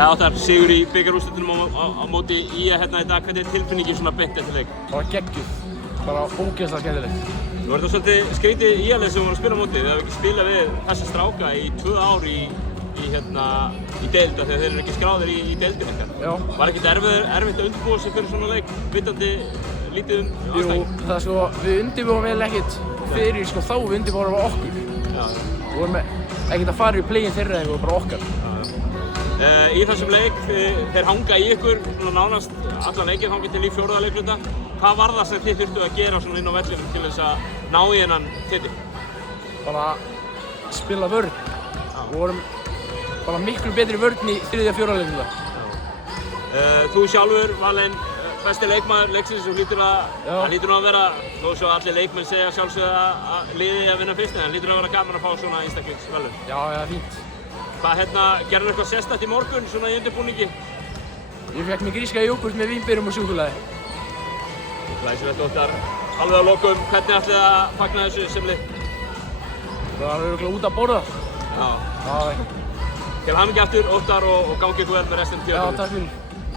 Já, Óttar, sigur í bikarúrslitunum á móti ÍA hérna í dag. Hvernig er tilfinningin svona beint eftir leik? Bara geggjuð. Bara ógeðslega skemmtilegt. Nú er þetta svolítið skrítið ÍA-lið sem voru að spila á móti. Þau hafa ekki spilað við þessa stráka í 2 ár í deild af því að þeir eru ekki skráðir í deildinni ykkar. Já. Var ekkert erfitt að undirbúa sig fyrir svona leik, vitandi lítið Jú, það er sko, við undirbúum vel ekkert fyrir sko þá við undirbúum okkur. Já. Við vorum ekkert að fara í play-in þeirra þegar við vorum bara okkar. Í þessum leik, þeir hanga í ykkur svona nánast allan leikinn þangað til í 4. leikluta. Hvað var það sem þið þurftu að gera svona inn á vellinum til þess að ná í þennan titil? Bara spila vörn. Við vorum bara miklu betri vörn í 3. og 4. leikluta. Þú sjálfur valinn besti leikmaður leiksins og það hlýtur nú að vera, þó svo allir leikmenn segja sjálfsögðu að liðið að vinna fyrst, en það hlýtur að vera gaman að fá svona einstaklingsverðlaun. Já, fínt. Hvað gerðu eitthvað sérstakt í morgun svona í undirbúningi? Ég fekk mér gríska jógurt með vínberum og súkkulaði. Glæsilegt, Óttar. Alveg að lokum, hvernig ætlið þið að fagna þessu sem lið? Það var örugglega út að borða. Já. Já. Til hamingju aftur, Óttar, og gangi ykkur vel með restina af tímabilinu. Já, takk fyrir.